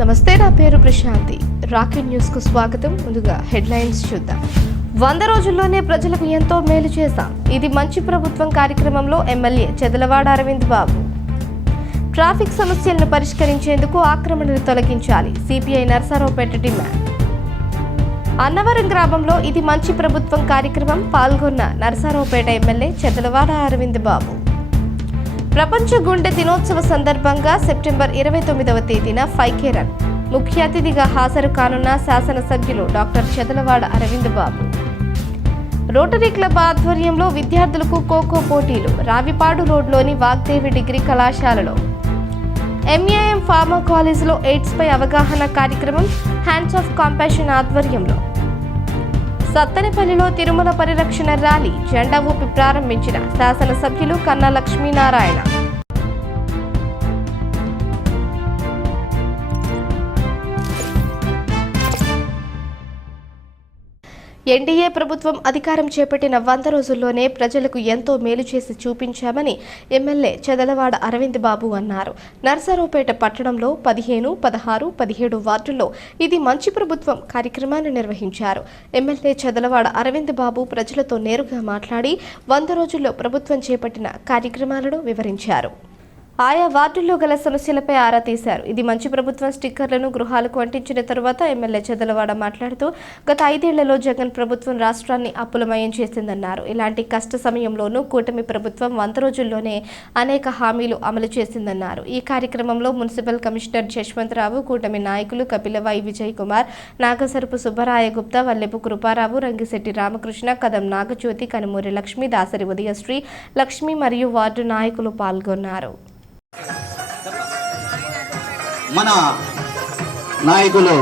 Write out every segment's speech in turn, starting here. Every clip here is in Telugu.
నమస్తే, నా పేరు ప్రశాంతి. రాకెట్ న్యూస్ కు స్వాగతం. ముందుగా హెడ్లైన్స్ చూద్దాం. 100 రోజుల్లోనే ప్రజలకు ఎంతో మేలు చేశాం. ఇది మంచి ప్రభుత్వం కార్యక్రమంలో ఎమ్మెల్యే చెదలవాడ అరవింద్ బాబు. ట్రాఫిక్ సమస్యలను పరిష్కరించేందుకు ఆక్రమణలు తొలగించాలి. CPI Narasaraopet demand. అన్నవరం గ్రామంలో ఇది మంచి ప్రభుత్వం కార్యక్రమం పాల్గొన్న నర్సారావుపేట ఎమ్మెల్యే చెదలవాడ అరవింద్ బాబు. ప్రపంచ గుండె దినోత్సవ సందర్భంగా సెప్టెంబర్ 29వ తేదీన 5K రన్ ముఖ్య అతిథిగా హాజరు కానున్న శాసనసభ్యులు డాక్టర్ చెదలవాడ అరవింద్ బాబు. రోటరీ క్లబ్ ఆధ్వర్యంలో విద్యార్థులకు ఖోఖో పోటీలు. రావిపాడు రోడ్లోని వాగ్దేవి డిగ్రీ కళాశాలలో. ఎంఏఎం ఫార్మా కాలేజీలో ఎయిడ్స్ పై అవగాహన కార్యక్రమం హ్యాండ్స్ ఆఫ్ కంపాషన్ ఆధ్వర్యంలో. సత్తెనపల్లిలో తిరుమల పరిరక్షణ ర్యాలీ జెండా ఊపి ప్రారంభించిన శాసనసభ్యులు కన్నా లక్ష్మీనారాయణ. ఎన్డీఏ ప్రభుత్వం అధికారం చేపట్టిన 100 రోజుల్లోనే ప్రజలకు ఎంతో మేలు చేసి చూపించామని ఎమ్మెల్యే చెదలవాడ అరవింద్ బాబు అన్నారు. నర్సారావుపేట పట్టణంలో 15, 16, 17 వార్డుల్లో ఇది మంచి ప్రభుత్వం కార్యక్రమాన్ని నిర్వహించారు. ఎమ్మెల్యే చెదలవాడ అరవింద్ బాబు ప్రజలతో నేరుగా మాట్లాడి 100 రోజుల్లో ప్రభుత్వం చేపట్టిన కార్యక్రమాలను వివరించారు. ఆయా వార్డుల్లో గల సమస్యలపై ఆరా తీశారు. ఇది మంచి ప్రభుత్వం స్టిక్కర్లను గృహాలకు అంటించిన తరువాత ఎమ్మెల్యే చెదలవాడ మాట్లాడుతూ గత 5 ఏళ్లలో జగన్ ప్రభుత్వం రాష్ట్రాన్ని అప్పులమయం చేసిందన్నారు. ఇలాంటి కష్ట సమయంలోనూ కూటమి ప్రభుత్వం 100 రోజుల్లోనే అనేక హామీలు అమలు చేసిందన్నారు. ఈ కార్యక్రమంలో మున్సిపల్ కమిషనర్ జశ్వంతరావు, కూటమి నాయకులు కపిలవాయి విజయ్ కుమార్, నాగసరపు సుబ్బరాయ గుప్తా, వల్లెపు కృపారావు, రంగిశెట్టి రామకృష్ణ, కదం నాగజ్యోతి, కనుమూరి లక్ష్మి, దాసరి ఉదయశ్రీ, లక్ష్మి మరియు వార్డు నాయకులు పాల్గొన్నారు. మన నాయకులు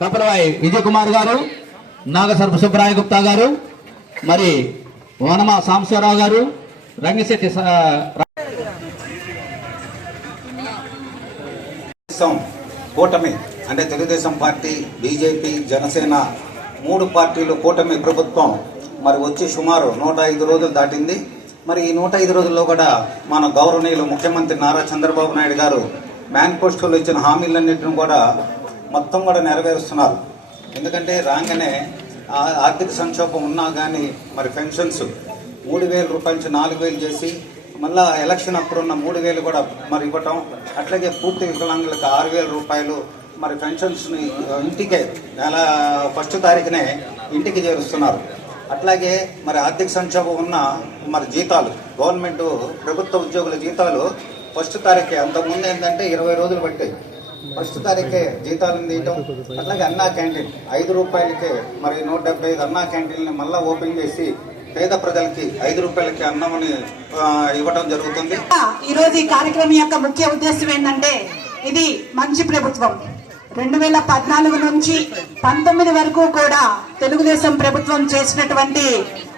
కపిలవాయి విజయ్ కుమార్ గారు, నాగసరపు సుబ్బరాయ గుప్తా గారు, మరి వనమా సాంబశివరావు గారు, రంగిశెట్టి కూటమి అంటే తెలుగుదేశం పార్టీ, బీజేపీ, జనసేన 3 పార్టీలు కూటమి ప్రభుత్వం మరి వచ్చి సుమారు 105 రోజులు దాటింది. మరి ఈ 105 రోజుల్లో కూడా మన గౌరవనీయులు ముఖ్యమంత్రి నారా చంద్రబాబు నాయుడు గారు మేనిఫెస్టోలో ఇచ్చిన హామీలన్నింటిని కూడా మొత్తం కూడా నెరవేరుస్తున్నారు. ఎందుకంటే రాగానే ఆర్థిక సంక్షోభం ఉన్నా కానీ మరి పెన్షన్స్ 3,000 రూపాయల నుంచి 4,000 చేసి మళ్ళా ఎలక్షన్ అప్పుడున్న 3,000 కూడా మరి ఇవ్వటం, అట్లాగే పూర్తి వికలాంగులకు 6,000 రూపాయలు మరి పెన్షన్స్ని ఇంటికే నెల 1వ తారీఖునే ఇంటికి చేరుస్తున్నారు. అట్లాగే మరి ఆర్థిక సంక్షోభం ఉన్న మరి జీతాలు, గవర్నమెంట్ ప్రభుత్వ ఉద్యోగుల జీతాలు 1వ తారీఖే, అంతకుముందు ఏంటంటే 20 రోజులు పట్టాయి, 1వ తారీఖే జీతాలను తీయటం. అట్లాగే అన్నా క్యాంటీన్ 5 రూపాయలకే మరి 175 అన్నా క్యాంటీన్ని మళ్ళా ఓపెన్ చేసి పేద ప్రజలకి 5 రూపాయలకి అన్నమని ఇవ్వడం జరుగుతుంది. ఈరోజు ఈ కార్యక్రమం యొక్క ముఖ్య ఉద్దేశం ఏంటంటే ఇది మంచి ప్రభుత్వం. 2014 నుంచి 19 వరకు కూడా తెలుగుదేశం ప్రభుత్వం చేసినటువంటి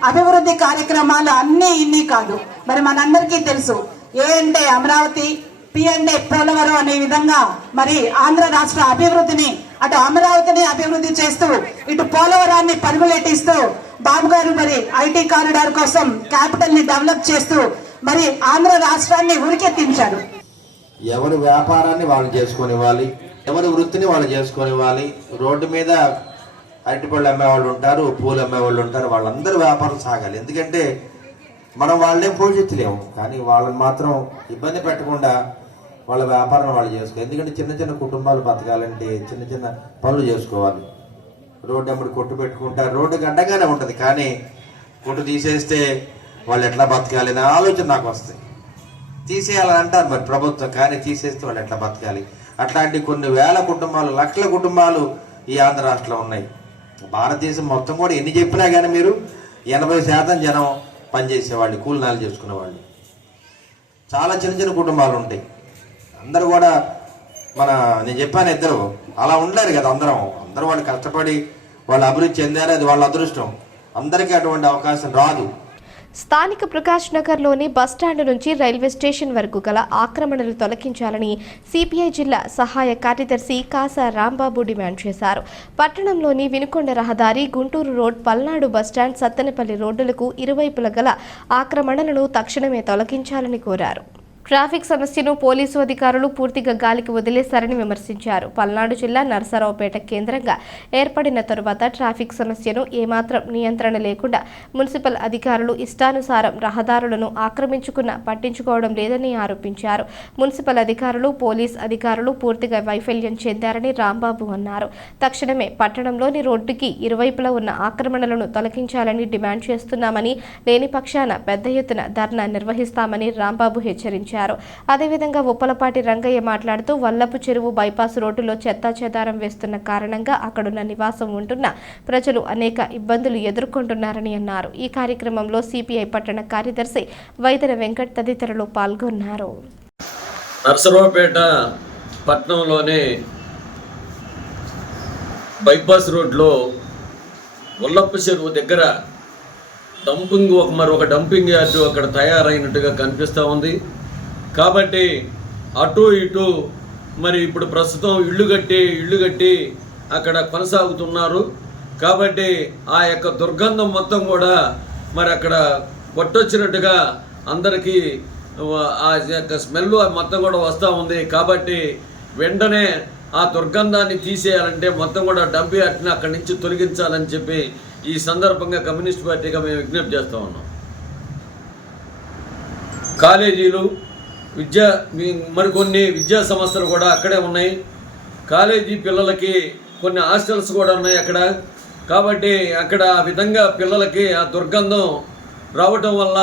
అభివృద్ధి కార్యక్రమాలు అన్నీ ఇన్ని కాదు. మరి మనందరికీ తెలుసు, ఏ అంటే అమరావతి, పి అంటే పోలవరం అనే విధంగా మరి ఆంధ్ర రాష్ట్ర అభివృద్ధిని, అటు అమరావతిని అభివృద్ధి చేస్తూ ఇటు పోలవరాన్ని పరుగులెట్టిస్తూ బాబు గారు మరి ఐటీ కారిడార్ కోసం క్యాపిటల్ ని డెవలప్ చేస్తూ మరి ఆంధ్ర రాష్ట్రాన్ని ఉరికెత్తించారు. ఎవరి వ్యాపారాన్ని వాళ్ళు చేసుకునివ్వాలి, ఎవరి వృత్తిని వాళ్ళు చేసుకునివ్వాలి. రోడ్డు మీద అరటిపళ్ళు అమ్మేవాళ్ళు ఉంటారు, పూలు అమ్మేవాళ్ళు ఉంటారు, వాళ్ళందరూ వ్యాపారం సాగాలి. ఎందుకంటే మనం వాళ్ళేం పోషించలేము, కానీ వాళ్ళని మాత్రం ఇబ్బంది పెట్టకుండా వాళ్ళ వ్యాపారం వాళ్ళు చేసుకోవాలి. ఎందుకంటే చిన్న చిన్న కుటుంబాలు బతకాలంటే చిన్న చిన్న పనులు చేసుకోవాలి. రోడ్డు అప్పుడు కొట్టు పెట్టుకుంటారు, రోడ్డుకి అడ్డగానే ఉంటుంది, కానీ కొట్టు తీసేస్తే వాళ్ళు ఎట్లా బతకాలి అనే ఆలోచన నాకు వస్తాయి. తీసేయాలని అంటారు మరి ప్రభుత్వం, కానీ తీసేస్తే వాళ్ళు ఎట్లా బతకాలి. అట్లాంటి కొన్ని వేల కుటుంబాలు, లక్షల కుటుంబాలు ఈ ఆంధ్ర రాష్ట్రంలో ఉన్నాయి. భారతదేశం మొత్తం కూడా ఎన్ని చెప్పినా కానీ మీరు 80% జనం పనిచేసేవాళ్ళు, కూలినాలు చేసుకునేవాళ్ళు. చాలా చిన్న చిన్న కుటుంబాలు ఉంటాయి. అందరూ కూడా నేను చెప్పాను, ఇద్దరు అలా ఉండలేరు కదా. అందరూ వాళ్ళు కష్టపడి వాళ్ళు అభివృద్ధి చెందారు, అది వాళ్ళ అదృష్టం. అందరికీ అటువంటి అవకాశం రాదు. స్థానిక ప్రకాష్ నగర్లోని బస్టాండ్ నుంచి రైల్వే స్టేషన్ వరకు గల ఆక్రమణలు తొలగించాలని సిపిఐ జిల్లా సహాయ కార్యదర్శి కాసా రాంబాబు డిమాండ్ చేశారు. పట్టణంలోని వినుకొండ రహదారి, గుంటూరు రోడ్, పల్నాడు బస్టాండ్, సత్తెనపల్లి రోడ్డులకు ఇరువైపుల గల ఆక్రమణలను తక్షణమే తొలగించాలని కోరారు. ట్రాఫిక్ సమస్యను పోలీసు అధికారులు పూర్తిగా గాలికి వదిలేశారని విమర్శించారు. పల్నాడు జిల్లా నరసరావుపేట కేంద్రంగా ఏర్పడిన తరువాత ట్రాఫిక్ సమస్యను ఏమాత్రం నియంత్రణ లేకుండా మున్సిపల్ అధికారులు ఇష్టానుసారం రహదారులను పట్టించుకోవడం లేదని ఆరోపించారు. మున్సిపల్ అధికారులు, పోలీస్ అధికారులు పూర్తిగా వైఫల్యం చెందారని రాంబాబు అన్నారు. తక్షణమే పట్టణంలోని రోడ్డుకి ఇరువైపులా ఉన్న ఆక్రమణలను తొలగించాలని డిమాండ్ చేస్తున్నామని, లేని పక్షాన పెద్ద ఎత్తున ధర్నా నిర్వహిస్తామని రాంబాబు హెచ్చరించారు. అదేవిధంగా ఉప్పలపాటి రంగయ్య మాట్లాడుతూ వల్లపు చెరువు బైపాస్ రోడ్డులో చెత్తాచెదారం వేస్తున్న కారణంగా అక్కడున్న నివాసం ఉంటున్న ప్రజలు అనేక ఇబ్బందులు ఎదుర్కొంటున్నారని అన్నారు. ఈ కార్యక్రమంలో సిపిఐ పట్టణ కార్యదర్శి వైద్య వెంకట్ తదితరులు పాల్గొన్నారు. నర్సరావుపేట పట్టణంలోని బైపాస్ రోడ్లో వల్లపు చెరువు దగ్గర ఒక డంపింగ్ యార్డు అక్కడ తయారైనట్టుగా కనిపిస్తూ ఉంది. కాబట్టి అటు ఇటు మరి ఇప్పుడు ప్రస్తుతం ఇళ్ళు కట్టి అక్కడ కొనసాగుతున్నారు. కాబట్టి ఆ యొక్క దుర్గంధం మొత్తం కూడా మరి అక్కడ కొట్టొచ్చినట్టుగా అందరికీ ఆ యొక్క స్మెల్ మొత్తం కూడా వస్తూ ఉంది. కాబట్టి వెంటనే ఆ దుర్గంధాన్ని తీసేయాలంటే మొత్తం కూడా డంప్ యార్డ్ని అక్కడి నుంచి తొలగించాలని చెప్పి ఈ సందర్భంగా కమ్యూనిస్ట్ పార్టీగా మేము విజ్ఞప్తి చేస్తూ ఉన్నాం. కాలేజీలు మరికొన్ని విద్యా సంస్థలు కూడా అక్కడే ఉన్నాయి. కాలేజీ పిల్లలకి కొన్ని హాస్టల్స్ కూడా ఉన్నాయి అక్కడ. కాబట్టి అక్కడ ఆ విధంగా పిల్లలకి ఆ దుర్గంధం రావటం వల్ల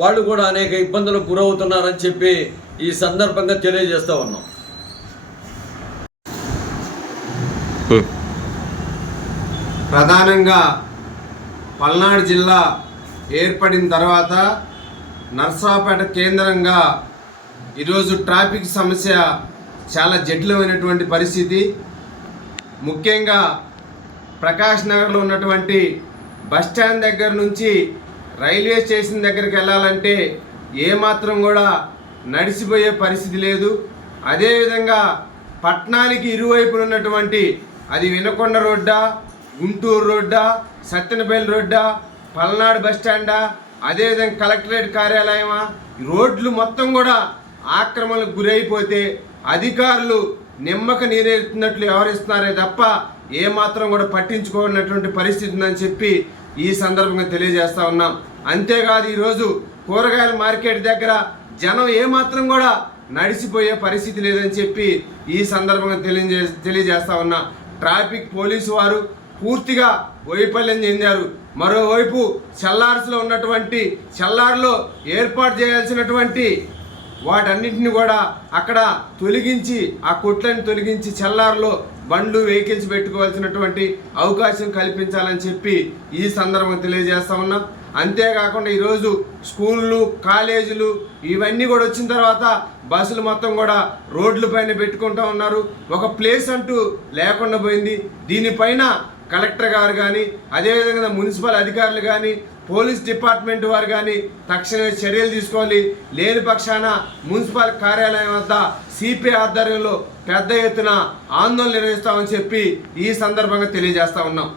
వాళ్ళు కూడా అనేక ఇబ్బందులకు గురవుతున్నారని చెప్పి ఈ సందర్భంగా తెలియజేస్తూ ఉన్నాం. ప్రధానంగా పల్నాడు జిల్లా ఏర్పడిన తర్వాత నర్సరావుపేట కేంద్రంగా ఈరోజు ట్రాఫిక్ సమస్య చాలా జటిలమైనటువంటి పరిస్థితి. ముఖ్యంగా ప్రకాష్ నగర్లో ఉన్నటువంటి బస్టాండ్ దగ్గర నుంచి రైల్వే స్టేషన్ దగ్గరికి వెళ్ళాలంటే ఏమాత్రం కూడా నడిచిపోయే పరిస్థితి లేదు. అదేవిధంగా పట్టణానికి ఇరువైపులు ఉన్నటువంటి అది వినకొండ రోడ్డా, గుంటూరు రోడ్డా, సత్తెనపల్లి రోడ్డా, పల్నాడు బస్టాండా, అదేవిధంగా కలెక్టరేట్ కార్యాలయమా, రోడ్లు మొత్తం కూడా ఆక్రమణకు గురైపోతే అధికారులు నిమ్మక నీరెత్తినట్లు వ్యవహరిస్తున్నారే తప్ప ఏమాత్రం కూడా పట్టించుకోనటువంటి పరిస్థితి ఉందని చెప్పి ఈ సందర్భంగా తెలియజేస్తా ఉన్నాం. అంతేకాదు ఈరోజు కూరగాయల మార్కెట్ దగ్గర జనం ఏమాత్రం కూడా నడిచిపోయే పరిస్థితి లేదని చెప్పి ఈ సందర్భంగా తెలియజేస్తా ఉన్నా. ట్రాఫిక్ పోలీసు వారు పూర్తిగా వైఫల్యం చెందారు. మరోవైపు చెల్లార్స్లో ఉన్నటువంటి చెల్లార్లో ఏర్పాటు చేయాల్సినటువంటి వాటన్నింటిని కూడా అక్కడ తొలగించి ఆ కొట్లను తొలగించి చెల్లార్లో బండ్లు వెహికల్స్ పెట్టుకోవాల్సినటువంటి అవకాశం కల్పించాలని చెప్పి ఈ సందర్భంగా తెలియజేస్తా ఉన్నాం. అంతేకాకుండా ఈరోజు స్కూళ్ళు, కాలేజీలు ఇవన్నీ కూడా వచ్చిన తర్వాత బస్సులు మొత్తం కూడా రోడ్ల పైన పెట్టుకుంటూ ఉన్నారు. ఒక ప్లేస్ అంటూ లేకుండా పోయింది. దీనిపైన కలెక్టర్ గారు కానీ, అదేవిధంగా మున్సిపల్ అధికారులు కానీ, పోలీస్ డిపార్ట్మెంట్ వారు కానీ తక్షణమే చర్యలు తీసుకోవాలి. లేని పక్షాన మున్సిపల్ కార్యాలయం వద్ద సిపిఐ ఆధ్వర్యంలో పెద్ద ఎత్తున ఆందోళన నిర్వహిస్తామని చెప్పి ఈ సందర్భంగా తెలియజేస్తా ఉన్నాం.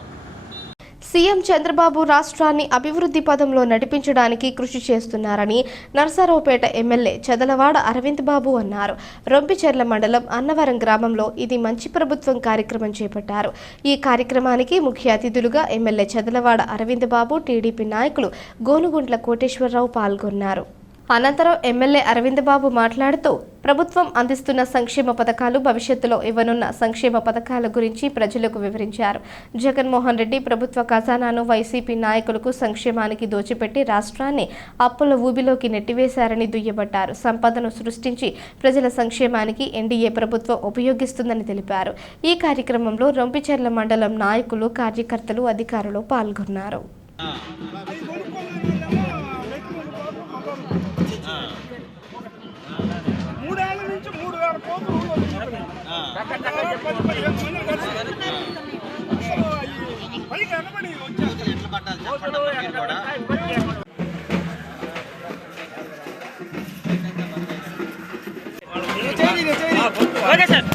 సీఎం చంద్రబాబు రాష్ట్రాన్ని అభివృద్ధి పదంలో నడిపించడానికి కృషి చేస్తున్నారని నర్సరావుపేట ఎమ్మెల్యే చదలవాడ అరవింద్ బాబు అన్నారు. రొంపిచెర్ల మండలం అన్నవరం గ్రామంలో ఇది మంచి ప్రభుత్వం కార్యక్రమం చేపట్టారు. ఈ కార్యక్రమానికి ముఖ్య అతిథులుగా ఎమ్మెల్యే చదలవాడ అరవింద్ బాబు, టీడీపీ నాయకులు గోనుగుంట్ల కోటేశ్వరరావు పాల్గొన్నారు. అనంతరం ఎమ్మెల్యే అరవింద్ బాబు మాట్లాడుతూ ప్రభుత్వం అందిస్తున్న సంక్షేమ పథకాలు, భవిష్యత్తులో ఇవ్వనున్న సంక్షేమ పథకాల గురించి ప్రజలకు వివరించారు. జగన్మోహన్ రెడ్డి ప్రభుత్వ ఖజానాను వైసీపీ నాయకులకు సంక్షేమానికి దోచిపెట్టి రాష్ట్రాన్ని అప్పుల ఊబిలోకి నెట్టివేశారని దుయ్యబట్టారు. సంపదను సృష్టించి ప్రజల సంక్షేమానికి ఎన్డీఏ ప్రభుత్వం ఉపయోగిస్తుందని తెలిపారు. ఈ కార్యక్రమంలో రొంపిచెర్ల మండలం నాయకులు, కార్యకర్తలు, అధికారులు పాల్గొన్నారు. Okay sir.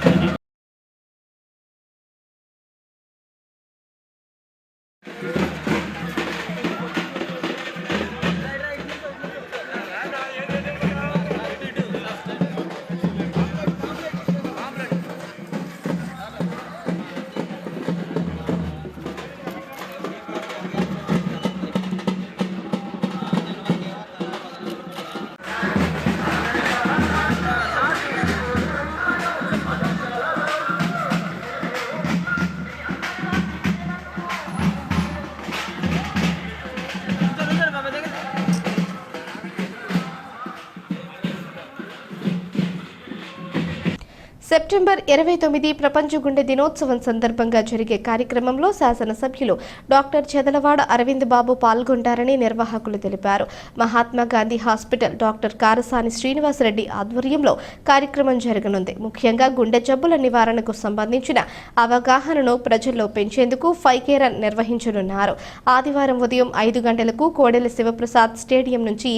సెప్టెంబర్ 29 ప్రపంచ గుండె దినోత్సవం సందర్భంగా జరిగే కార్యక్రమంలో శాసనసభ్యులు డాక్టర్ చెదలవాడ అరవింద్ బాబు పాల్గొంటారని నిర్వాహకులు తెలిపారు. మహాత్మా గాంధీ హాస్పిటల్ డాక్టర్ కారసాని శ్రీనివాసరెడ్డి ఆధ్వర్యంలో కార్యక్రమం జరగనుంది. ముఖ్యంగా గుండె జబ్బుల నివారణకు సంబంధించిన అవగాహనను ప్రజల్లో పెంచేందుకు 5K రన్ నిర్వహించనున్నారు. ఆదివారం ఉదయం 5 గంటలకు కోడెల శివప్రసాద్ స్టేడియం నుంచి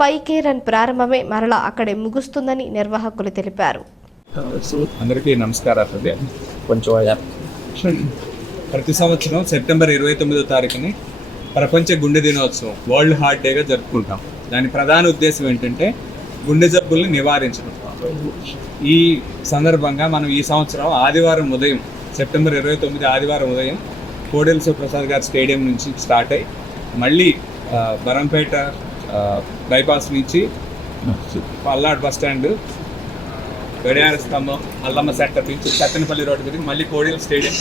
5K రన్ ప్రారంభమే మరలా అక్కడే ముగుస్తుందని నిర్వాహకులు తెలిపారు. అందరికీ నమస్కారాలు. ప్రతి సంవత్సరం సెప్టెంబర్ 29వ తారీఖుని ప్రపంచ గుండె దినోత్సవం వరల్డ్ హార్ట్ డేగా జరుపుకుంటాం. దాని ప్రధాన ఉద్దేశం ఏంటంటే గుండె జబ్బుల్ని నివారించడం. ఈ సందర్భంగా మనం ఈ సంవత్సరం ఆదివారం ఉదయం సెప్టెంబర్ 29 ఆదివారం ఉదయం కోడెల శివప్రసాద్ గారి స్టేడియం నుంచి స్టార్ట్ అయ్యి మళ్ళీ బరంపేట బైపాస్ నుంచి పల్నాడు బస్ స్టాండ్, గడియార స్తంభం, మల్లమ్మ సెంటర్ నుంచి సత్తెనపల్లి రోడ్డు తిరిగి మళ్ళీ కోడెల స్టేడియం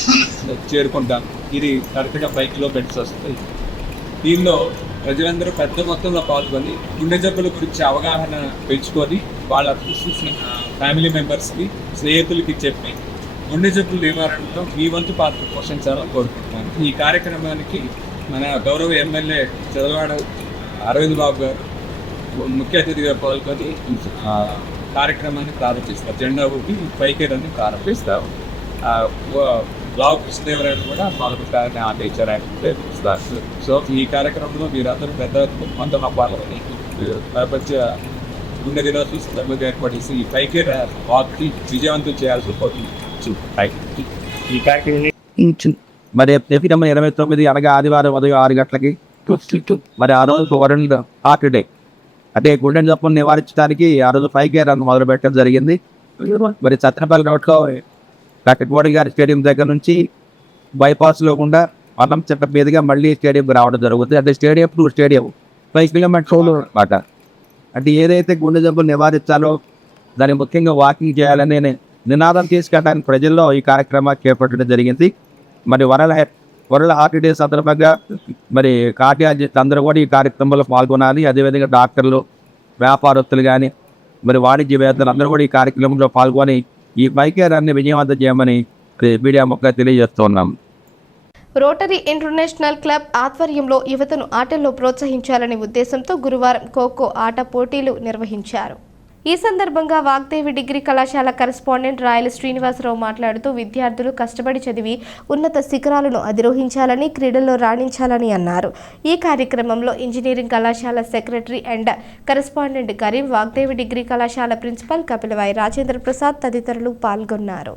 చేరుకుంటాం. ఇది కరెక్ట్గా 5 కిలోమీటర్స్ వస్తుంది. దీనిలో ప్రజలందరూ పెద్ద మొత్తంలో పాల్గొని గుండె జబ్బుల గురించి అవగాహన పెంచుకొని వాళ్ళ ఫ్యామిలీ మెంబర్స్కి, స్నేహితులకి చెప్పి గుండె జబ్బుల నివారణలో మీ వంతు పాత్ర పోషించాలని కోరుకుంటున్నాను. ఈ కార్యక్రమానికి మన గౌరవ ఎమ్మెల్యే చెదలవాడ అరవింద్ బాబు గారు ముఖ్య అతిథిగా పాల్గొని కార్యక్రమాన్ని ప్రారంభిస్తారు. జెండా ఊపి 5K రన్ ప్రారంభిస్తారు. బ్లాక్ కృష్ణదేవరాయలు కూడా పాల్గొంటారని ఆదేశారు ఆయన. సో ఈ కార్యక్రమంలో మీరందరూ పెద్ద మొత్తంలో పాల్గొని ప్రపంచ గుండె దినోత్సవం సందర్భంగా ఏర్పాటు చేసి ఈ 5K వాక్ని విజయవంతం చేయాల్సి పోతుంది. ఈ కార్యక్రమం మరి సెప్టెంబర్ 29 అనగా ఆదివారం ఉదయం 6 గంటలకి మరి ఆ రోజు వరల్డ్ హార్ట్ డే అంటే గుండె జబ్బును నివారించడానికి ఆ రోజు 5K రన్ మొదలు పెట్టడం జరిగింది. మరి సత్తెనపల్లి రోడ్లో కట్టకోడి గారి స్టేడియం దగ్గర నుంచి బైపాస్లో గుండా అన్నం చెట్ల మీదుగా మళ్ళీ స్టేడియంకి రావడం జరుగుతుంది. అంటే స్టేడియం టు స్టేడియం 5 కిలోమీటర్స్ అన్నమాట. అంటే ఏదైతే గుండె జబ్బులు నివారించాలో దాన్ని ముఖ్యంగా వాకింగ్ చేయాలని నినాదం తీసుకెళ్ళడానికి ప్రజల్లో ఈ కార్యక్రమాన్ని చేపట్టడం జరిగింది. మరి వరల్డ్ హార్ట్ డే సందర్భంగా మరి కార్డియాలజిస్ట్ అందరూ కూడా ఈ కార్యక్రమంలో పాల్గొనాలి. అదేవిధంగా డాక్టర్లు, వ్యాపారస్తులు కానీ మరి వాణిజ్యవేత్తలు అందరూ కూడా ఈ కార్యక్రమంలో పాల్గొని ఈ 5K రన్ని విజయవంతం చేయమని మీడియా ముఖ్యంగా తెలియజేస్తున్నాం. రోటరీ ఇంటర్నేషనల్ క్లబ్ ఆధ్వర్యంలో యువతను ఆటల్లో ప్రోత్సహించాలనే ఉద్దేశంతో గురువారం ఖోఖో ఆట పోటీలు నిర్వహించారు. ఈ సందర్భంగా వాగ్దేవి డిగ్రీ కళాశాల కరెస్పాండెంట్ రాయల శ్రీనివాసరావు మాట్లాడుతూ విద్యార్థులు కష్టపడి చదివి ఉన్నత శిఖరాలను అధిరోహించాలని, క్రీడల్లో రాణించాలని అన్నారు. ఈ కార్యక్రమంలో ఇంజనీరింగ్ కళాశాల secretary and correspondent Karim, Vagdevi degree కళాశాల ప్రిన్సిపల్ కపిలవాయి రాజేంద్ర ప్రసాద్ తదితరులు పాల్గొన్నారు.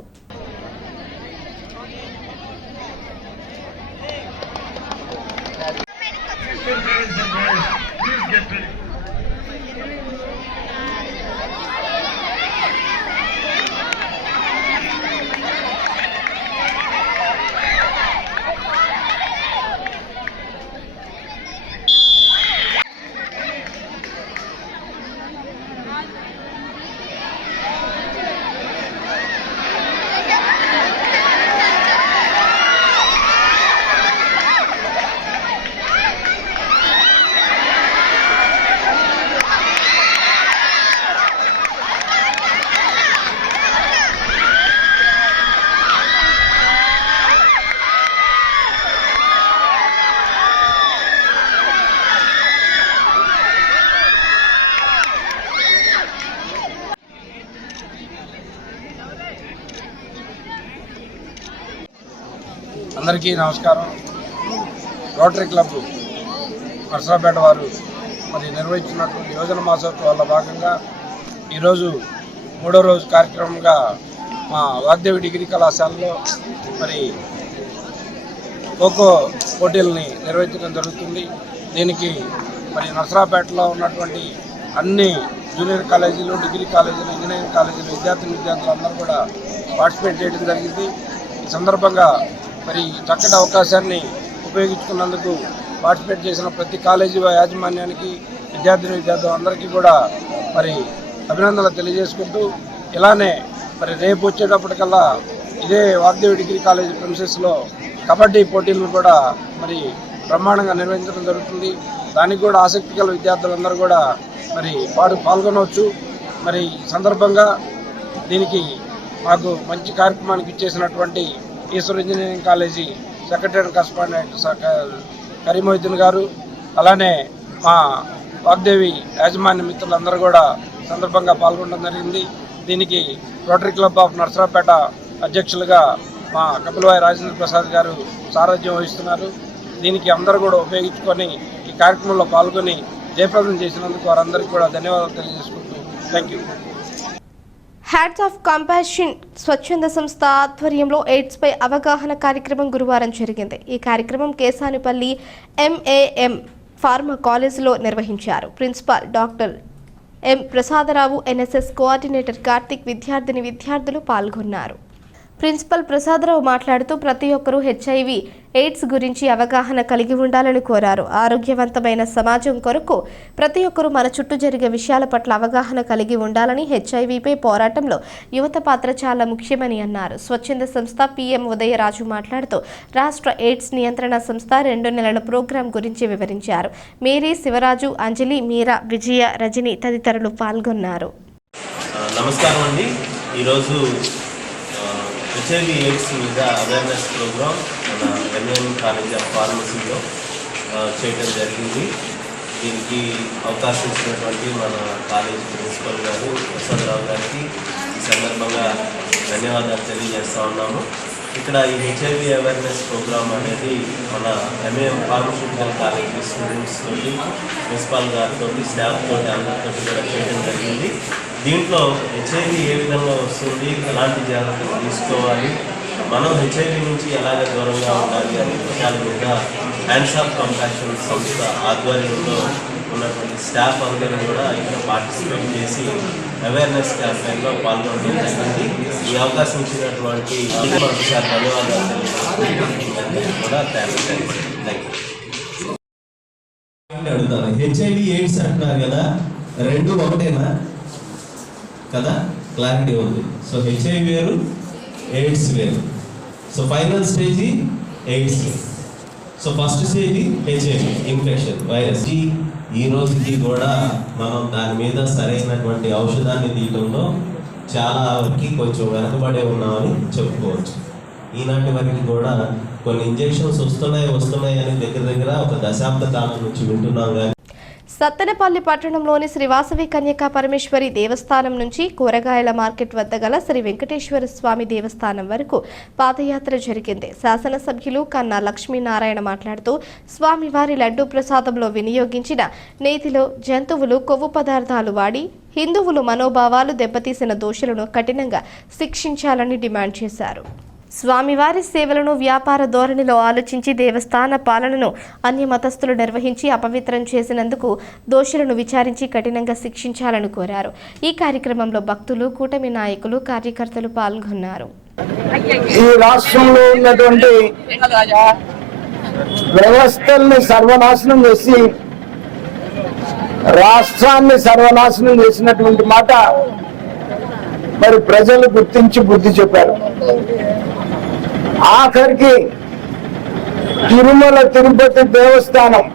అందరికీ నమస్కారం. రోటరీ క్లబ్ నర్సరావుపేట వారు మరి నిర్వహించినటువంటి యువజన మాసోత్సవాల్లో భాగంగా ఈరోజు 3వ రోజు కార్యక్రమంగా మా వాగ్దేవి డిగ్రీ కళాశాలలో మరి ఖోఖో పోటీలని నిర్వహించడం జరుగుతుంది. దీనికి మరి నర్సరావుపేటలో ఉన్నటువంటి అన్ని జూనియర్ కాలేజీలు, డిగ్రీ కాలేజీలు, ఇంజనీరింగ్ కాలేజీలు విద్యార్థులందరూ కూడా పార్టిసిపేట్ చేయడం జరిగింది. ఈ సందర్భంగా మరి చక్కటి అవకాశాన్ని ఉపయోగించుకున్నందుకు పార్టిసిపేట్ చేసిన ప్రతి కాలేజీ యాజమాన్యానికి, విద్యార్థులు అందరికీ కూడా మరి అభినందనలు తెలియజేసుకుంటూ ఇలానే మరి రేపు వచ్చేటప్పటికల్లా ఇదే వాగ్దేవి డిగ్రీ కాలేజీ ప్రిన్సెస్లో కబడ్డీ పోటీలను కూడా మరి బ్రహ్మాండంగా నిర్వహించడం జరుగుతుంది. దానికి కూడా ఆసక్తి గల విద్యార్థులందరూ కూడా మరి పాల్గొనవచ్చు. మరి ఈ సందర్భంగా దీనికి మాకు మంచి కార్యక్రమానికి ఇచ్చేసినటువంటి Eshwar engineering college secretary correspondent Kareem Mohiddin గారు, అలానే మా వాగ్దేవి యాజమాన్య మిత్రులందరూ కూడా సందర్భంగా పాల్గొనడం జరిగింది. దీనికి రోటరీ క్లబ్ ఆఫ్ నర్సరావుపేట అధ్యక్షులుగా మా కపిలవాయి రాజేంద్ర ప్రసాద్ గారు సారథ్యం వహిస్తున్నారు. దీనికి అందరూ కూడా ఉపయోగించుకొని ఈ కార్యక్రమంలో పాల్గొని జయప్రదం చేసినందుకు వారందరికీ కూడా ధన్యవాదాలు తెలియజేసుకుంటూ thank you. Hats off compassion స్వచ్ఛంద సంస్థ ఆధ్వర్యంలో ఎయిడ్స్ పై అవగాహన కార్యక్రమం గురువారం జరిగింది. ఈ కార్యక్రమం కేసానిపల్లి MAM ఫార్మా కాలేజీలో నిర్వహించారు. Principal doctor M Prasadarao, NSS coordinator Karthik, విద్యార్థులు పాల్గొన్నారు. ప్రిన్సిపల్ ప్రసాదరావు మాట్లాడుతూ ప్రతి ఒక్కరూ HIV ఎయిడ్స్ గురించి అవగాహన కలిగి ఉండాలని కోరారు. ఆరోగ్యవంతమైన సమాజం కొరకు ప్రతి ఒక్కరూ మన చుట్టూ జరిగే విషయాల పట్ల అవగాహన కలిగి ఉండాలని, HIVపై పోరాటంలో యువత పాత్ర చాలా ముఖ్యమని అన్నారు. స్వచ్ఛంద సంస్థ PM ఉదయరాజు మాట్లాడుతూ రాష్ట్ర ఎయిడ్స్ నియంత్రణ సంస్థ 2 నెలల ప్రోగ్రాం గురించి వివరించారు. మేరీ, శివరాజు, అంజలి, మీరా, విజయ, రజని తదితరులు పాల్గొన్నారు. నమస్కారం అండి. ఈరోజు HIV ఎయిడ్స్ మీద అవేర్నెస్ ప్రోగ్రామ్ మన MAM కాలేజ్ ఆఫ్ ఫార్మసీలో చేయడం జరిగింది. దీనికి అవకాశం ఇచ్చినటువంటి మన కాలేజ్ ప్రిన్సిపల్ గారు ప్రసాదరావు గారికి ఈ సందర్భంగా ధన్యవాదాలు తెలియజేస్తూ ఉన్నాము. ఇక్కడ ఈ HIV అవేర్నెస్ ప్రోగ్రామ్ అనేది మన MAM ఫార్మస్యూటికల్ కాలేజ్ స్టూడెంట్స్ తోటి, ప్రిన్సిపాల్ గారితో, స్టాఫ్ తోటి, అందరితో కూడా చేయడం జరిగింది. దీంట్లో HIV ఏ విధంగా వస్తుంది, ఎలాంటి జాగ్రత్తలు తీసుకోవాలి, మనం HIV నుంచి ఎలాగ దూరంగా ఉండాలి అనే విషయాల మీద హ్యాండ్స్ ఆఫ్ కంపాషన్ సంస్థ ఆధ్వర్యంలో ఉన్నటువంటి స్టాఫ్ అందరూ కూడా ఇక్కడ పార్టిసిపేట్ చేసి అవేర్నెస్ క్యాంపెయిన్లో పాల్గొనడం జరిగింది. ఈ అవకాశం ఇచ్చినటువంటి మరొకసారి ధన్యవాదాలు కూడా అడుగుతాను. HIV ఎయిడ్స్ అంటున్నారు కదా, రెండు ఒకటేనా కదా? క్లారిటీ ఉంది. సో HIV వేరు, ఎయిడ్స్ వేరు. So final stage AIDS. So first stage HIV infection virus. ఈ రోజుకి కూడా మనం దాని మీద సరైనటువంటి ఔషధాన్ని తీయడంలో చాలా వరకు కొంచెం వెనకబడే ఉన్నామని చెప్పుకోవచ్చు. ఈనాటి వరకు కూడా కొన్ని ఇంజెక్షన్స్ వస్తున్నాయి అని దగ్గర ఒక దశాబ్ద కాలం నుంచి వింటున్నాం. కానీ సత్తెనపల్లి పట్టణంలోని శ్రీ వాసవి కన్యకా పరమేశ్వరి దేవస్థానం నుంచి కూరగాయల మార్కెట్ వద్ద గల శ్రీ వెంకటేశ్వర స్వామి దేవస్థానం వరకు పాదయాత్ర జరిగింది. శాసనసభ్యులు కన్నా లక్ష్మీనారాయణ మాట్లాడుతూ స్వామివారి లడ్డూ ప్రసాదంలో వినియోగించిన నేతిలో జంతువులు కొవ్వు పదార్థాలు వాడి హిందువులు మనోభావాలు దెబ్బతీసిన దోషులను కఠినంగా శిక్షించాలని డిమాండ్ చేశారు. స్వామివారి సేవలను వ్యాపార ధోరణిలో ఆలోచించి దేవస్థాన పాలనను అన్య మతస్థులు నిర్వహించి అపవిత్రం చేసినందుకు దోషులను విచారించి కఠినంగా శిక్షించాలని కోరారు. ఈ కార్యక్రమంలో భక్తులు, కూటమి నాయకులు, కార్యకర్తలు పాల్గొన్నారు. ఈ రాష్ట్రంలో ఉన్నటువంటి వ్యవస్థల్ని సర్వనాశనం చేసి రాష్ట్రాన్ని సర్వనాశనం చేసినటువంటి మాట మరి ప్రజలు గుర్తించి బుద్ధి చెప్పారు. ఆఖరికి తిరుమల తిరుపతి దేవస్థానం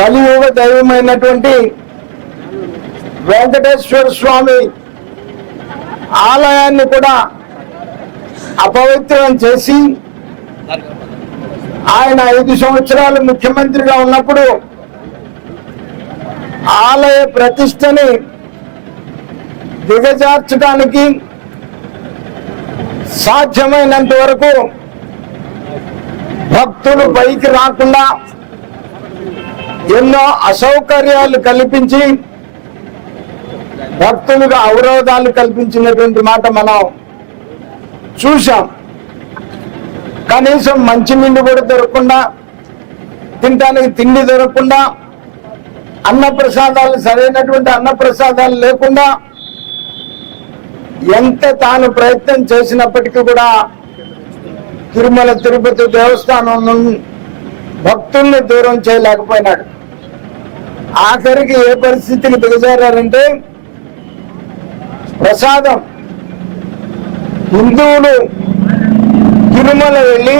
కలియుగ దైవమైనటువంటి వెంకటేశ్వర స్వామి ఆలయాన్ని కూడా అపవిత్రం చేసి ఆయన 5 సంవత్సరాలు ముఖ్యమంత్రిగా ఉన్నప్పుడు ఆలయ ప్రతిష్టని దిగజార్చడానికి సాధ్యమైనంత వరకు భక్తులు పైకి రాకుండా ఎన్నో అసౌకర్యాలు కల్పించి భక్తులకు అవరోధాలు కల్పించినటువంటి మాట మనం చూశాం. కనీసం మంచినీళ్ళు కూడా దొరకకుండా, తినడానికి తిండి దొరకకుండా, అన్నప్రసాదాలు సరైనటువంటి అన్నప్రసాదాలు లేకుండా ఎంత తాను ప్రయత్నం చేసినప్పటికీ కూడా తిరుమల తిరుపతి దేవస్థానం భక్తుల్ని దూరం చేయలేకపోయినాడు. ఆఖరికి ఏ పరిస్థితికి దిగజారంటే ప్రసాదం హిందువులు తిరుమల వెళ్ళి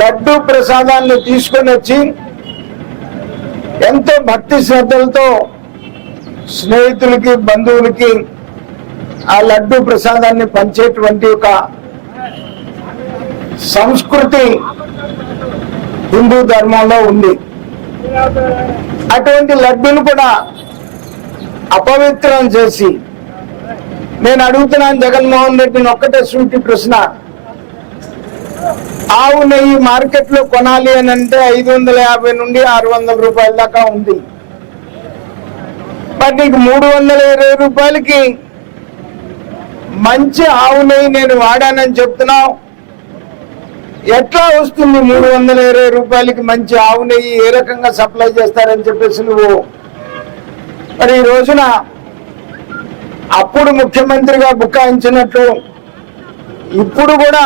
లడ్డూ ప్రసాదాన్ని తీసుకొని వచ్చి ఎంతో భక్తి శ్రద్ధలతో స్నేహితులకి, బంధువులకి ఆ లడ్డు ప్రసాదాన్ని పంచేటువంటి ఒక సంస్కృతి హిందూ ధర్మంలో ఉంది. అటువంటి లడ్డూను కూడా అపవిత్రం చేసి, నేను అడుగుతున్నాను జగన్మోహన్ రెడ్డిని ఒక్కటే సూటి ప్రశ్న, ఆవు నెయ్యి మార్కెట్లో కొనాలి అని అంటే 550 నుండి 600 రూపాయల దాకా ఉంది. మరి నీకు 320 రూపాయలకి మంచి ఆవు నెయ్యి నేను వాడానని చెప్తున్నావు. ఎట్లా వస్తుంది 320 రూపాయలకి మంచి ఆవు నెయ్యి? ఏ రకంగా సప్లై చేస్తారని చెప్పేసి నువ్వు మరి ఈ రోజున అప్పుడు ముఖ్యమంత్రిగా బుకాయించినట్లు ఇప్పుడు కూడా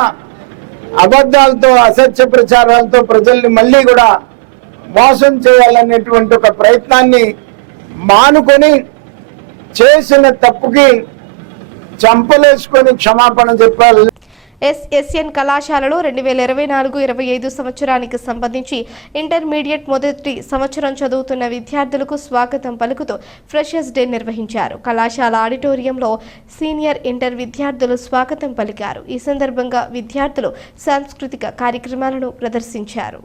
అబద్ధాలతో, అసత్య ప్రచారాలతో ప్రజల్ని మళ్ళీ కూడా మోసం చేయాలనేటువంటి ఒక ప్రయత్నాన్ని మానుకొని చేసిన తప్పుకి చంపలేసుకొని క్షమాపణ చెప్పాలి. ఎస్ఎస్ఎన్ కళాశాలలో 2024-25 సంవత్సరానికి సంబంధించి ఇంటర్మీడియట్ మొదటి సంవత్సరం చదువుతున్న విద్యార్థులకు స్వాగతం పలుకుతూ ఫ్రెషర్స్ డే నిర్వహించారు. కళాశాల ఆడిటోరియంలో సీనియర్ ఇంటర్ విద్యార్థులు స్వాగతం పలికారు. ఈ సందర్భంగా విద్యార్థులు సాంస్కృతిక కార్యక్రమాలను ప్రదర్శించారు.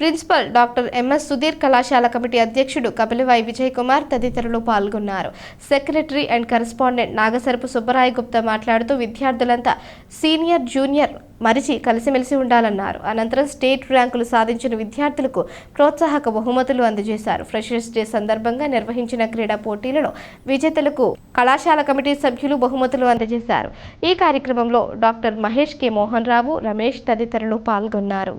ప్రిన్సిపల్ డాక్టర్ ఎంఎస్ సుధీర్, కళాశాల కమిటీ అధ్యక్షుడు కపిలవాయి విజయ్ కుమార్ తదితరులు పాల్గొన్నారు. Secretary and correspondent Nagasarapu Subbaraya Gupta మాట్లాడుతూ విద్యార్థులంతా సీనియర్ జూనియర్ మరిచి కలిసిమెలిసి ఉండాలన్నారు. అనంతరం స్టేట్ ర్యాంకులు సాధించిన విద్యార్థులకు ప్రోత్సాహక బహుమతులు అందజేశారు. ఫ్రెషర్స్ డే సందర్భంగా నిర్వహించిన క్రీడా పోటీలలో విజేతలకు కళాశాల కమిటీ సభ్యులు బహుమతులు అందజేశారు. ఈ కార్యక్రమంలో డాక్టర్ మహేష్ కె మోహన్ రావు, రమేష్ తదితరులు పాల్గొన్నారు.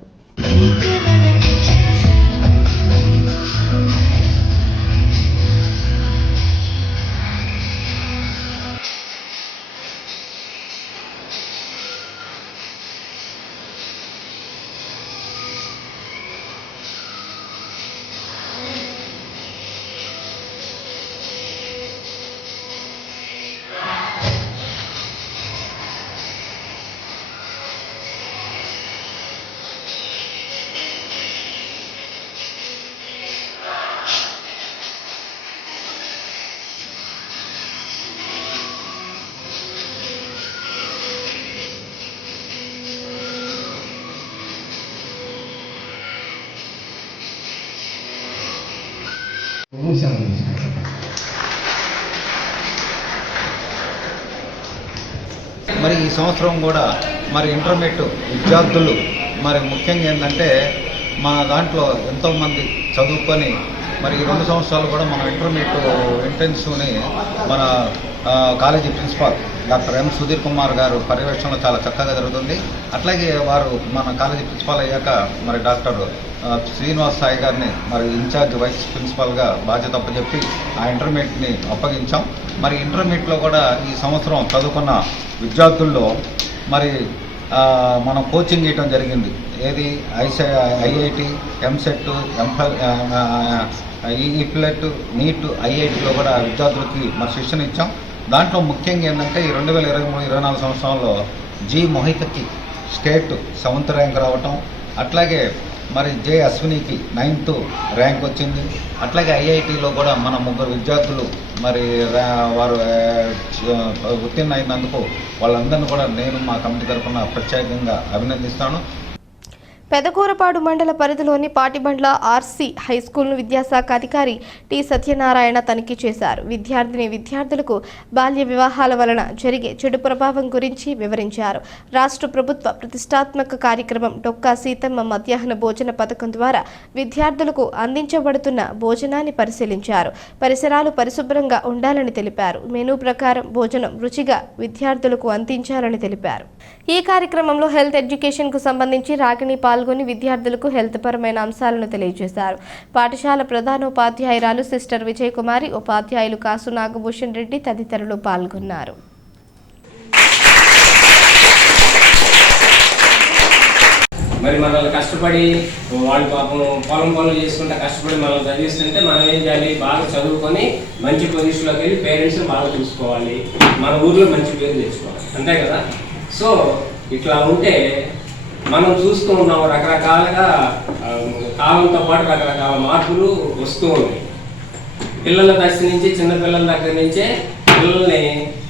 మరి ఈ సంవత్సరం కూడా మరి ఇంటర్మీడియట్ విద్యార్థులు మరి ముఖ్యంగా ఏంటంటే మన దాంట్లో ఎంతోమంది చదువుకొని మరి ఈ 2 సంవత్సరాలు కూడా మన ఇంటర్మీడియట్ ఇంటెన్సివ్ని మన college principal doctor M Sudheer Kumar గారు పర్యవేక్షణలో చాలా చక్కగా జరుగుతుంది. అట్లాగే వారు మన కాలేజీ ప్రిన్సిపాల్ అయ్యాక మరి డాక్టర్ శ్రీనివాస్ సాయి గారిని మరి ఇన్ఛార్జ్ వైస్ ప్రిన్సిపాల్గా బాధ్యత అప్పచెప్పి ఆ ఇంటర్మీడియట్ని అప్పగించాం. మరి ఇంటర్మీడియట్లో కూడా ఈ సంవత్సరం చదువుకున్న విద్యార్థుల్లో మరి మనం కోచింగ్ ఇవ్వడం జరిగింది. ఏది ఐఐటి, ఎంసెట్, ఈప్లెట్, నీట్, ఐఐటిలో కూడా విద్యార్థులకి మరి శిక్షణ ఇచ్చాం. దాంట్లో ముఖ్యంగా ఏంటంటే ఈ 2023-24 సంవత్సరంలో జి మోహిత్కి స్టేట్ 7th ర్యాంక్ రావటం, అట్లాగే మరి జే అశ్వినికి 9th ర్యాంక్ వచ్చింది. అట్లాగే ఐఐటిలో కూడా మన 3 విద్యార్థులు మరి వారు ఉత్తీర్ణ అయినందుకు వాళ్ళందరినీ కూడా నేను మా కమిటీ తరఫున ప్రత్యేకంగా అభినందిస్తాను. పెదకూరపాడు మండల పరిధిలోని పాటిబండ్ల ఆర్సీ హైస్కూల్ను విద్యాశాఖ అధికారి టి సత్యనారాయణ తనిఖీ చేశారు. విద్యార్థులకు బాల్య వివాహాల వలన జరిగే చెడు ప్రభావం గురించి వివరించారు. రాష్ట్ర ప్రభుత్వ ప్రతిష్టాత్మక కార్యక్రమం డొక్కా సీతమ్మ మధ్యాహ్న భోజన పథకం ద్వారా విద్యార్థులకు అందించబడుతున్న భోజనాన్ని పరిశీలించారు. పరిసరాలు పరిశుభ్రంగా ఉండాలని తెలిపారు. మెనూ ప్రకారం భోజనం రుచిగా విద్యార్థులకు అందించాలని తెలిపారు. ఈ కార్యక్రమంలో హెల్త్ ఎడ్యుకేషన్కు సంబంధించి రాగిణి పాల్గొని విద్యార్థులకు హెల్త్ పరమైన అంశాలను తెలియజేశారు. పాఠశాల ప్రధానోపాధ్యాయురాలు సిస్టర్ విజయ్ కుమారి, ఉపాధ్యాయులు కాసు నాగభూషణ్ రెడ్డి తదితరులు పాల్గొన్నారు. మరి మనల్ని కష్టపడి వాళ్ళు పాపం పొలం పనులు చేసుకుంటే కష్టపడి మనల్ని చదివిస్తుంటే మనం ఏం చేయాలి? బాగా చదువుకొని మంచి పొజిషన్లోకి వెళ్ళి పేరెంట్స్ని బాగా చూసుకోవాలి, మన ఊర్లో మంచి పేరు తెచ్చుకోవాలి, అంతే కదా? సో ఇట్లా ఉంటే మనం చూస్తూ ఉన్నాం రకరకాలుగా కాలంతో పాటు రకరకాల మార్పులు వస్తూ ఉన్నాయి. పిల్లల దశ నుంచి చిన్నపిల్లల దగ్గర నుంచే పిల్లల్ని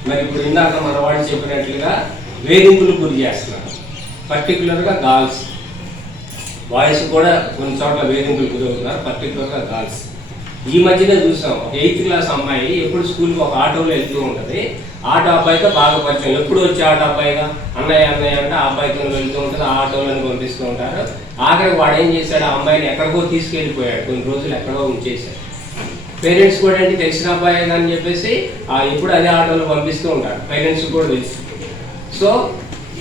మరి ఇప్పుడు ఇందాక మన వాళ్ళు చెప్పినట్లుగా వేధింపులు గురి చేస్తున్నారు. పర్టికులర్గా గర్ల్స్, బాయ్స్ కూడా కొన్ని చోట్ల వేధింపులు గురవుతున్నారు, పర్టికులర్గా గర్ల్స్. ఈ మధ్యనే చూసాం, ఒక 8th క్లాస్ అమ్మాయి ఎప్పుడు స్కూల్కి ఒక ఆటోలో వెళ్తూ ఉంటుంది. ఆటో అబ్బాయితో బాగా పరిచయం, ఎప్పుడు వచ్చే ఆటో అబ్బాయిగా అన్నయ్య అన్నయ్య అంటే ఆ అబ్బాయితో వెళ్తూ ఉంటుంది, ఆ ఆటోలను పంపిస్తూ ఉంటారు. ఆఖరికి వాడు ఏం చేశాడు, ఆ అమ్మాయిని ఎక్కడికో తీసుకెళ్ళిపోయాడు, కొన్ని రోజులు ఎక్కడో ఉంచేశాడు. పేరెంట్స్ కూడా ఏంటి తెలిసిన అబ్బాయి అని చెప్పేసి ఇప్పుడు అదే ఆటోలో పంపిస్తూ ఉంటారు, పేరెంట్స్ కూడా తెలుసు. సో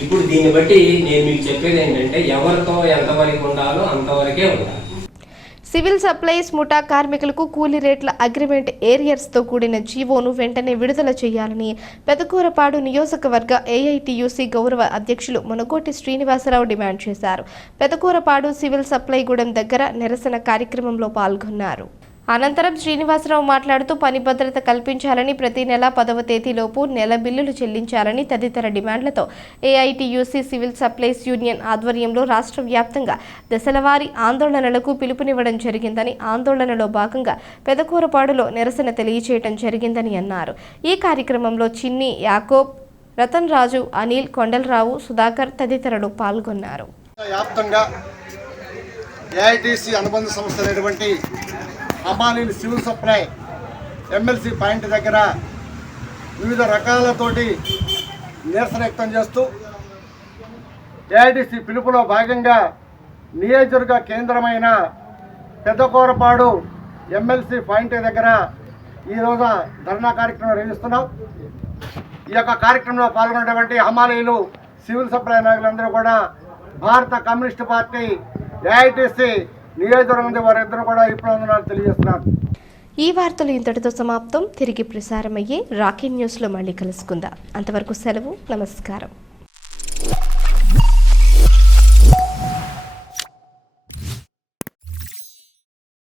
ఇప్పుడు దీన్ని బట్టి నేను మీకు చెప్పేది ఏంటంటే ఎవరితో ఎంతవరకు ఉండాలో అంతవరకే ఉండాలి. సివిల్ సప్లైస్ ముఠా కార్మికులకు కూలీ రేట్ల అగ్రిమెంట్ ఏరియర్స్తో కూడిన జీవోను వెంటనే విడుదల చేయాలని పెదకూరపాడు నియోజకవర్గ ఏఐటియుసి గౌరవ అధ్యక్షులు మునగోటి శ్రీనివాసరావు డిమాండ్ చేశారు. పెదకూరపాడు సివిల్ సప్లై గూడెం దగ్గర నిరసన కార్యక్రమంలో పాల్గొన్నారు. అనంతరం శ్రీనివాసరావు మాట్లాడుతూ పని భద్రత కల్పించాలని, ప్రతి నెల 10వ తేదీలోపు నెల బిల్లులు చెల్లించాలని తదితర డిమాండ్లతో ఏఐటియుసి సివిల్ సప్లైస్ యూనియన్ ఆధ్వర్యంలో రాష్ట్ర వ్యాప్తంగా దశలవారీ ఆందోళనలకు పిలుపునివ్వడం జరిగిందని, ఆందోళనలో భాగంగా పెదకూరపాడులో నిరసన తెలియజేయడం జరిగిందని అన్నారు. ఈ కార్యక్రమంలో చిన్ని, యాకోబ్, రతన్ రాజు, అనిల్, కొండలరావు, సుధాకర్ తదితరులు పాల్గొన్నారు. వ్యాప్తంగా ఏఐటిసి అనుబంధ సంస్థ అయినటువంటి హమాలీలు సివిల్ సప్లై ఎమ్మెల్సీ పాయింట్ దగ్గర వివిధ రకాలతోటి నిరసన వ్యక్తం చేస్తూ ఏఐటిసి పిలుపులో భాగంగా నియోజకవర్గ కేంద్రమైన పెదకూరపాడు ఎమ్మెల్సీ పాయింట్ దగ్గర ఈరోజు ధర్నా కార్యక్రమం నిర్వహిస్తున్నాం. ఈ యొక్క కార్యక్రమంలో పాల్గొన్నటువంటి హమాలీలు సివిల్ సప్లై నాయకులందరూ కూడా భారత కమ్యూనిస్టు పార్టీ ఏఐటిసి నియోజకవర్గం వారిద్దరూ కూడా ఇప్పుడు తెలియజేస్తున్నారు. ఈ వార్తలు ఇంతటితో సమాప్తం. తిరిగి ప్రసారమయ్యే రాకీ న్యూస్లో మళ్ళీ కలుసుకుందాం. అంతవరకు సెలవు. నమస్కారం.